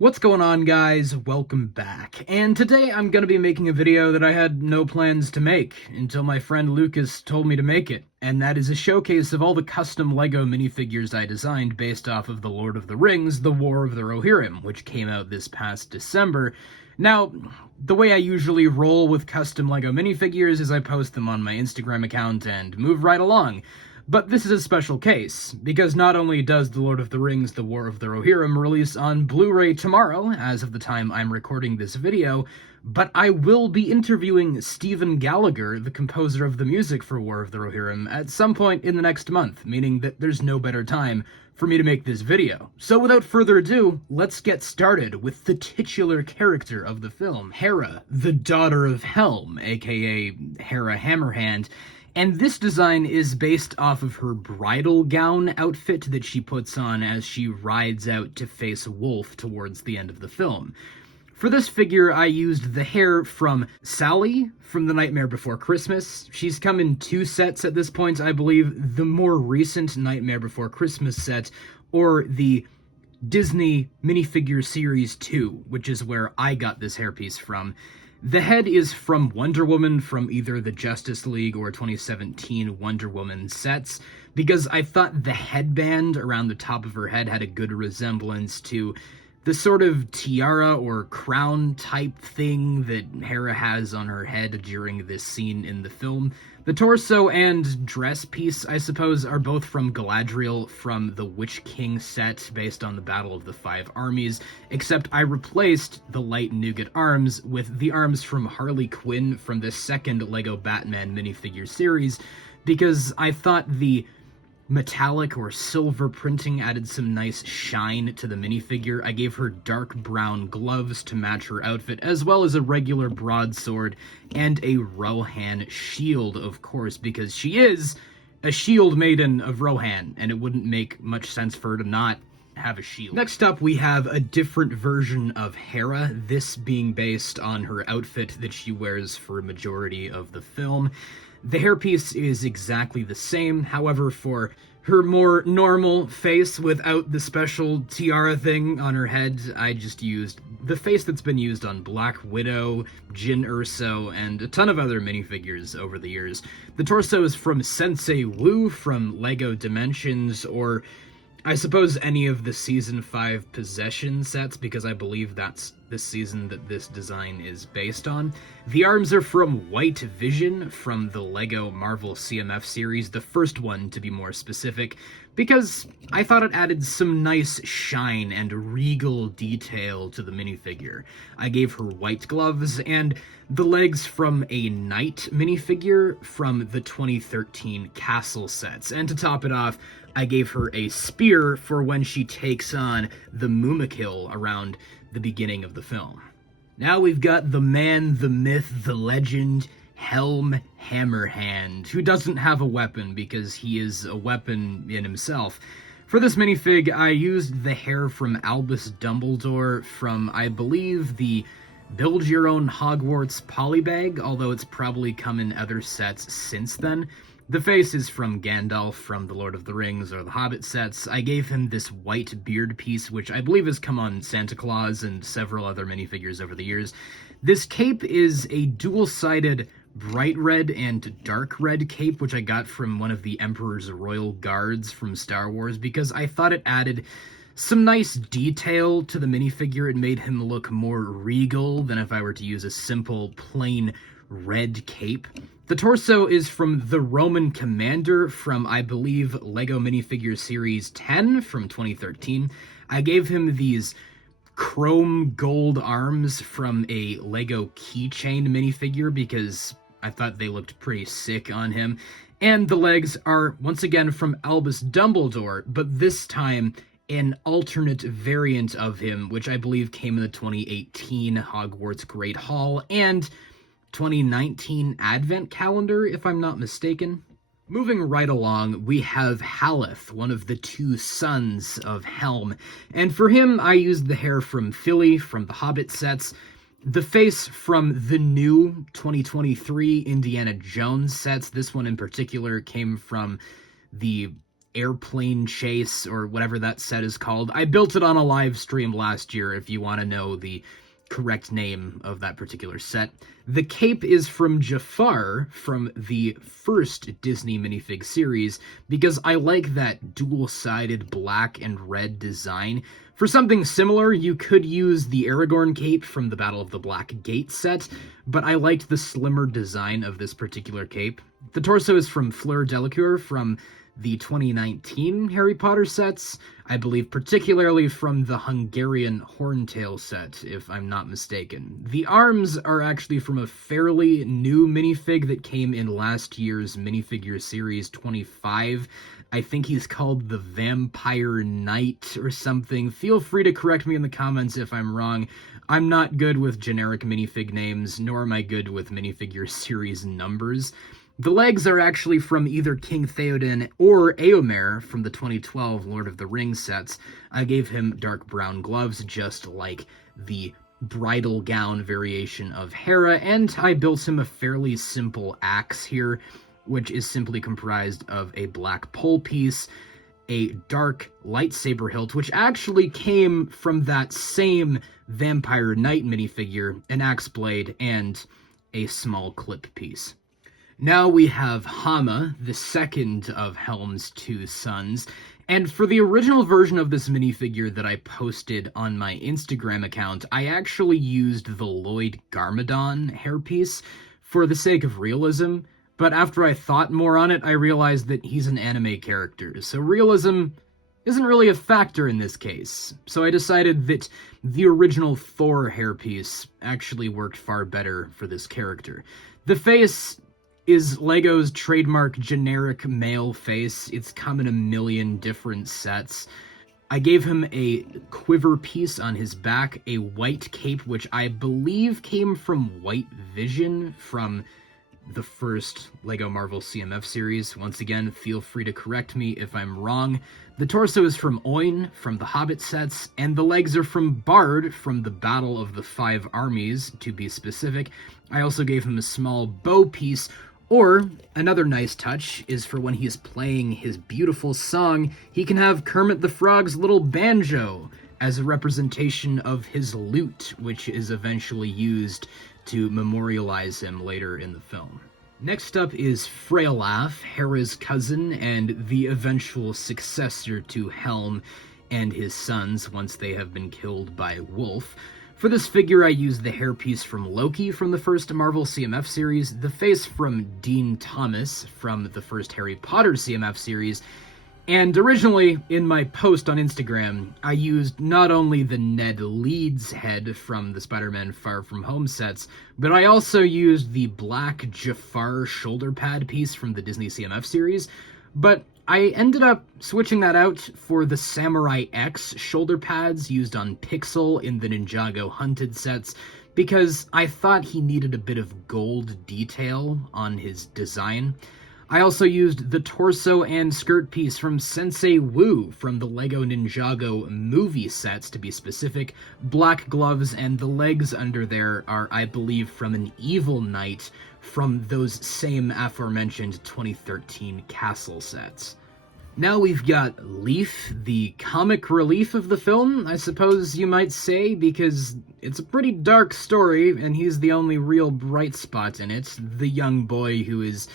What's going on, guys? Welcome back. And today I'm going to be making a video that I had no plans to make until my friend Lucas told me to make it. And that is a showcase of all the custom LEGO minifigures I designed based off of The Lord of the Rings, The War of the Rohirrim, which came out this past December. Now, the way I usually roll with custom LEGO minifigures is I post them on my Instagram account and move right along. But this is a special case, because not only does The Lord of the Rings, The War of the Rohirrim release on Blu-ray tomorrow, as of the time I'm recording this video, but I will be interviewing Stephen Gallagher, the composer of the music for War of the Rohirrim, at some point in the next month, meaning that there's no better time for me to make this video. So without further ado, let's get started with the titular character of the film, Hera, the daughter of Helm, aka Hera Hammerhand. And this design is based off of her bridal gown outfit that she puts on as she rides out to face Wolf towards the end of the film. For this figure, I used the hair from Sally from The Nightmare Before Christmas. She's come in 2 sets at this point, I believe. The more recent Nightmare Before Christmas set, or the Disney Minifigure Series 2, which is where I got this hairpiece from. The head is from Wonder Woman from either the Justice League or 2017 Wonder Woman sets, because I thought the headband around the top of her head had a good resemblance to the sort of tiara or crown type thing that Hera has on her head during this scene in the film. The torso and dress piece, I suppose, are both from Galadriel from the Witch King set based on the Battle of the Five Armies, except I replaced the light nougat arms with the arms from Harley Quinn from the second LEGO Batman minifigure series, because I thought the metallic or silver printing added some nice shine to the minifigure. I gave her dark brown gloves to match her outfit, as well as a regular broadsword and a Rohan shield, of course, because she is a shield maiden of Rohan, and it wouldn't make much sense for her to not have a shield. Next up, we have a different version of Hera, this being based on her outfit that she wears for a majority of the film. The hairpiece is exactly the same, however, for her more normal face without the special tiara thing on her head, I just used the face that's been used on Black Widow, Jyn Erso, and a ton of other minifigures over the years. The torso is from Sensei Wu from LEGO Dimensions, or I suppose any of the Season 5 Possession sets, because I believe that's the season that this design is based on. The arms are from White Vision from the LEGO Marvel CMF series, the first one to be more specific, because I thought it added some nice shine and regal detail to the minifigure. I gave her white gloves and the legs from a knight minifigure from the 2013 Castle sets, and to top it off, I gave her a spear for when she takes on the Mumakil around the beginning of the film. Now we've got the man, the myth, the legend, Helm Hammerhand, who doesn't have a weapon because he is a weapon in himself. For this minifig, I used the hair from Albus Dumbledore from, I believe, the Build Your Own Hogwarts polybag, although it's probably come in other sets since then. The face is from Gandalf from The Lord of the Rings or the Hobbit sets. I gave him this white beard piece, which I believe has come on Santa Claus and several other minifigures over the years. This cape is a dual-sided bright red and dark red cape, which I got from one of the Emperor's Royal Guards from Star Wars, because I thought it added some nice detail to the minifigure. It made him look more regal than if I were to use a simple, plain red cape. The torso is from the Roman Commander from, I believe, LEGO Minifigure Series 10 from 2013. I gave him these chrome gold arms from a LEGO keychain minifigure because I thought they looked pretty sick on him. And the legs are, once again, from Albus Dumbledore, but this time an alternate variant of him, which I believe came in the 2018 Hogwarts Great Hall and 2019 Advent Calendar, if I'm not mistaken. Moving right along, we have Haleth, one of the 2 sons of Helm, and for him I used the hair from Philly from the Hobbit sets, the face from the new 2023 Indiana Jones sets. This one in particular came from the airplane chase, or whatever that set is called. I built it on a live stream last year, if you want to know the correct name of that particular set. The cape is from Jafar from the first Disney minifig series, because I like that dual-sided black and red design. For something similar, you could use the Aragorn cape from the Battle of the Black Gate set, but I liked the slimmer design of this particular cape. The torso is from Fleur Delacour from the 2019 Harry Potter sets, I believe particularly from the Hungarian Horntail set, if I'm not mistaken. The arms are actually from a fairly new minifig that came in last year's Minifigure Series 25. I think he's called the Vampire Knight or something. Feel free to correct me in the comments if I'm wrong. I'm not good with generic minifig names, nor am I good with Minifigure Series numbers. The legs are actually from either King Theoden or Éomer from the 2012 Lord of the Rings sets. I gave him dark brown gloves, just like the bridal gown variation of Hera, and I built him a fairly simple axe here, which is simply comprised of a black pole piece, a dark lightsaber hilt, which actually came from that same Vampire Knight minifigure, an axe blade, and a small clip piece. Now we have Hama, the second of Helm's two sons, and for the original version of this minifigure that I posted on my Instagram account, I actually used the Lloyd Garmadon hairpiece for the sake of realism, but after I thought more on it, I realized that he's an anime character, so realism isn't really a factor in this case. So I decided that the original Thor hairpiece actually worked far better for this character. The face is Lego's trademark generic male face. It's come in a million different sets. I gave him a quiver piece on his back, a white cape, which I believe came from White Vision from the first LEGO Marvel CMF series. Once again, feel free to correct me if I'm wrong. The torso is from Oin from the Hobbit sets, and the legs are from Bard from the Battle of the Five Armies, to be specific. I also gave him a small bow piece. Or, another nice touch is for when he's playing his beautiful song, he can have Kermit the Frog's little banjo as a representation of his lute, which is eventually used to memorialize him later in the film. Next up is Freyolaf, Hera's cousin, and the eventual successor to Helm and his sons once they have been killed by Wolf. For this figure, I used the hairpiece from Loki from the first Marvel CMF series, the face from Dean Thomas from the first Harry Potter CMF series, and originally, in my post on Instagram, I used not only the Ned Leeds head from the Spider-Man Far From Home sets, but I also used the black Jafar shoulder pad piece from the Disney CMF series, but I ended up switching that out for the Samurai X shoulder pads used on Pixel in the Ninjago Hunted sets, because I thought he needed a bit of gold detail on his design. I also used the torso and skirt piece from Sensei Wu from the LEGO Ninjago movie sets, to be specific. Black gloves, and the legs under there are, I believe, from an Evil Knight from those same aforementioned 2013 Castle sets. Now we've got Leaf, the comic relief of the film, I suppose you might say, because it's a pretty dark story, and he's the only real bright spot in it. The young boy who is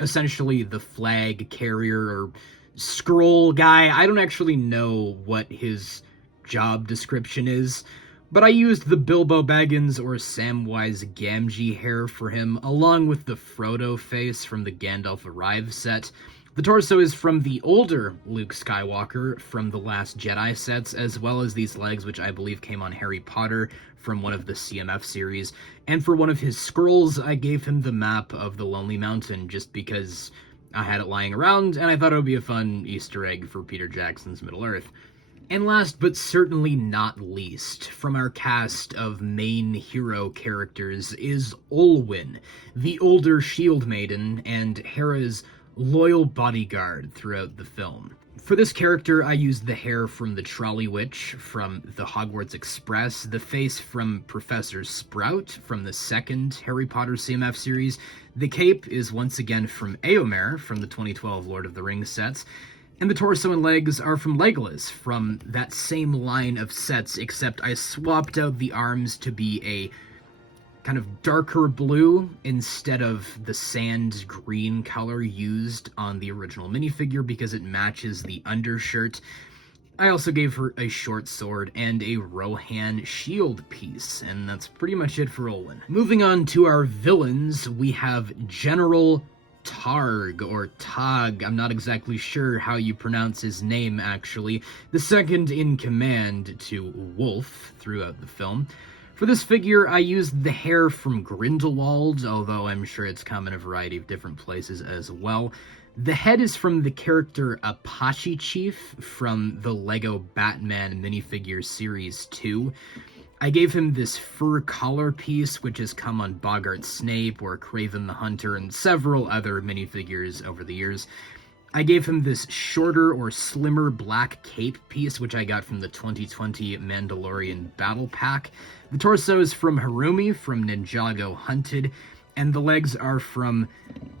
essentially the flag carrier or scroll guy. I don't actually know what his job description is, but I used the Bilbo Baggins or Samwise Gamgee hair for him, along with the Frodo face from the Gandalf Arrive set. The torso is from the older Luke Skywalker from the Last Jedi sets, as well as these legs, which I believe came on Harry Potter from one of the CMF series. And for one of his scrolls, I gave him the map of the Lonely Mountain, just because I had it lying around, and I thought it would be a fun Easter egg for Peter Jackson's Middle-earth. And last but certainly not least, from our cast of main hero characters is Olwyn, the older Shield Maiden, and Hera's loyal bodyguard throughout the film. For this character, I used the hair from the Trolley Witch from the Hogwarts Express, the face from Professor Sprout from the second Harry Potter CMF series. The cape is once again from Éomer from the 2012 Lord of the Rings sets. And the torso and legs are from Legolas, from that same line of sets, except I swapped out the arms to be a kind of darker blue instead of the sand green color used on the original minifigure because it matches the undershirt. I also gave her a short sword and a Rohan shield piece, and that's pretty much it for Olwen. Moving on to our villains, we have General Targ, or Tog, I'm not exactly sure how you pronounce his name actually, the second in command to Wolf throughout the film. For this figure, I used the hair from Grindelwald, although I'm sure it's come in a variety of different places as well. The head is from the character Apache Chief from the LEGO Batman minifigure Series 2. I gave him this fur collar piece, which has come on Bogart Snape or Kraven the Hunter and several other minifigures over the years. I gave him this shorter or slimmer black cape piece, which I got from the 2020 Mandalorian Battle Pack. The torso is from Harumi from Ninjago Hunted, and the legs are from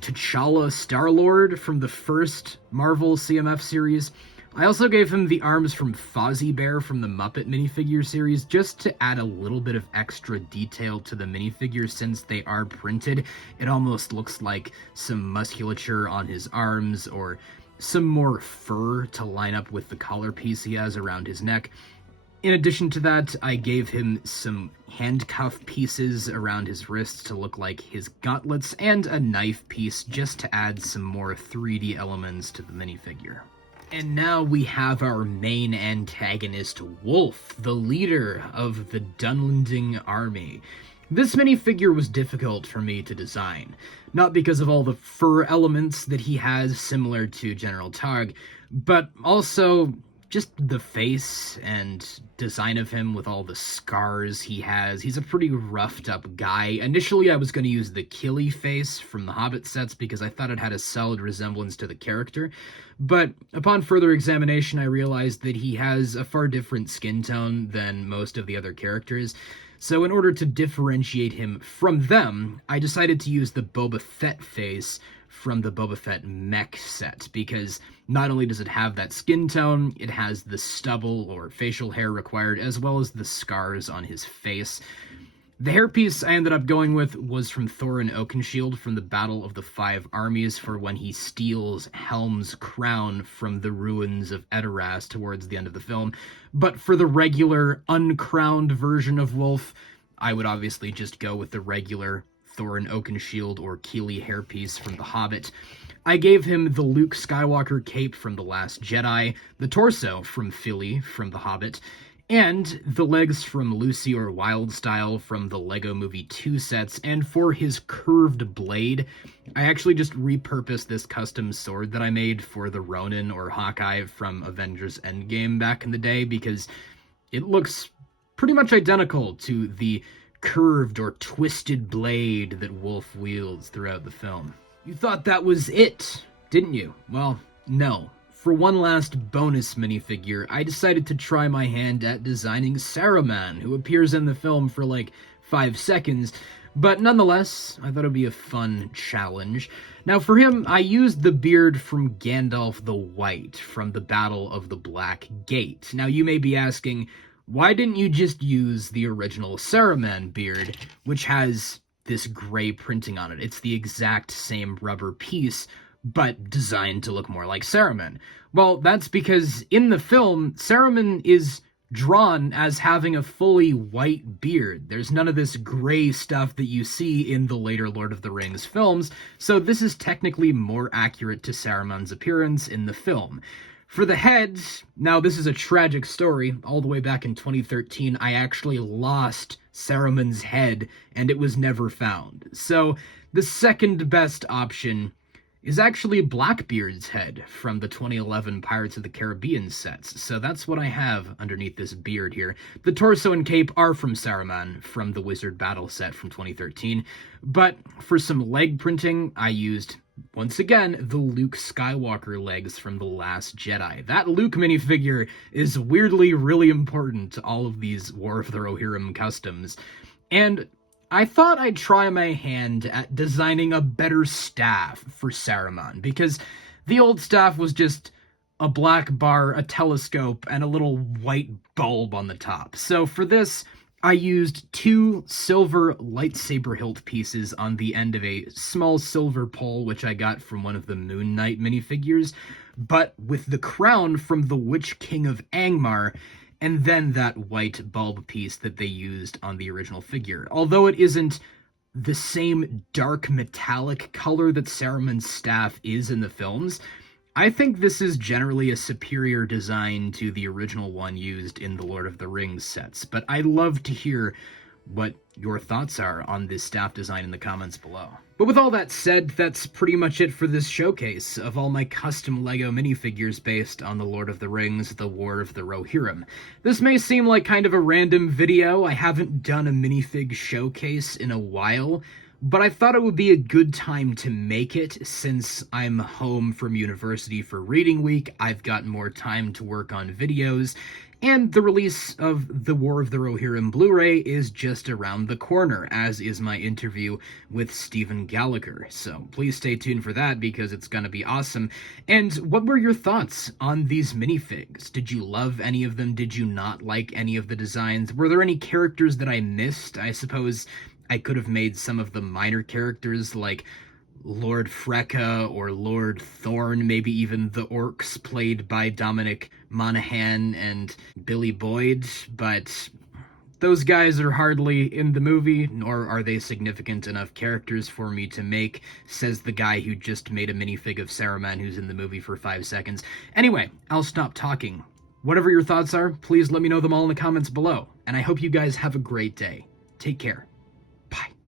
T'Challa Star-Lord from the first Marvel CMF series. I also gave him the arms from Fozzie Bear from the Muppet minifigure series, just to add a little bit of extra detail to the minifigure since they are printed. It almost looks like some musculature on his arms or some more fur to line up with the collar piece he has around his neck. In addition to that, I gave him some handcuff pieces around his wrists to look like his gauntlets and a knife piece just to add some more 3D elements to the minifigure. And now we have our main antagonist, Wolf, the leader of the Dunlending army. This minifigure was difficult for me to design, not because of all the fur elements that he has similar to General Targ, but also just the face and design of him with all the scars he has. He's a pretty roughed up guy. Initially, I was going to use the Killy face from the Hobbit sets because I thought it had a solid resemblance to the character, but upon further examination, I realized that he has a far different skin tone than most of the other characters. So in order to differentiate him from them, I decided to use the Boba Fett face from the Boba Fett mech set, because not only does it have that skin tone, it has the stubble or facial hair required, as well as the scars on his face. The hairpiece I ended up going with was from Thorin Oakenshield from the Battle of the Five Armies for when he steals Helm's crown from the ruins of Edoras towards the end of the film. But for the regular, uncrowned version of Wolf, I would obviously just go with the regular Thorin Oakenshield or Keeley hairpiece from The Hobbit. I gave him the Luke Skywalker cape from The Last Jedi, the torso from Philly from The Hobbit, and the legs from Lucy or Wildstyle from the Lego Movie 2 sets, and for his curved blade, I actually just repurposed this custom sword that I made for the Ronin or Hawkeye from Avengers Endgame back in the day, because it looks pretty much identical to the curved or twisted blade that Wolf wields throughout the film. You thought that was it, didn't you? Well, no. For one last bonus minifigure, I decided to try my hand at designing Saruman, who appears in the film for like 5 seconds, but nonetheless, I thought it would be a fun challenge. Now for him, I used the beard from Gandalf the White from the Battle of the Black Gate. Now you may be asking, why didn't you just use the original Saruman beard, which has this gray printing on it? It's the exact same rubber piece, but designed to look more like Saruman. Well, that's because in the film, Saruman is drawn as having a fully white beard. There's none of this gray stuff that you see in the later Lord of the Rings films, so this is technically more accurate to Saruman's appearance in the film. For the head, now this is a tragic story. All the way back in 2013, I actually lost Saruman's head, and it was never found. So the second best option is actually Blackbeard's head from the 2011 Pirates of the Caribbean sets. So that's what I have underneath this beard here. The torso and cape are from Saruman from the Wizard Battle set from 2013. But for some leg printing, I used, once again, the Luke Skywalker legs from The Last Jedi. That Luke minifigure is weirdly really important to all of these War of the Rohirrim customs. And I thought I'd try my hand at designing a better staff for Saruman, because the old staff was just a black bar, a telescope, and a little white bulb on the top. So for this, I used 2 silver lightsaber hilt pieces on the end of a small silver pole, which I got from one of the Moon Knight minifigures, but with the crown from the Witch King of Angmar, and then that white bulb piece that they used on the original figure. Although it isn't the same dark metallic color that Saruman's staff is in the films, I think this is generally a superior design to the original one used in the Lord of the Rings sets, but I'd love to hear what your thoughts are on this staff design in the comments below. But with all that said, that's pretty much it for this showcase of all my custom LEGO minifigures based on the Lord of the Rings, the War of the Rohirrim. This may seem like kind of a random video. I haven't done a minifig showcase in a while, but I thought it would be a good time to make it since I'm home from university for reading week. I've got more time to work on videos, and the release of the War of the Rohirrim Blu-ray is just around the corner, as is my interview with Stephen Gallagher. So please stay tuned for that because it's gonna be awesome. And what were your thoughts on these minifigs? Did you love any of them? Did you not like any of the designs? Were there any characters that I missed? I suppose I could have made some of the minor characters like Lord Freka or Lord Thorn, maybe even the orcs played by Dominic Monaghan and Billy Boyd, but those guys are hardly in the movie, nor are they significant enough characters for me to make, says the guy who just made a minifig of Saruman who's in the movie for 5 seconds. Anyway, I'll stop talking. Whatever your thoughts are, please let me know them all in the comments below, and I hope you guys have a great day. Take care.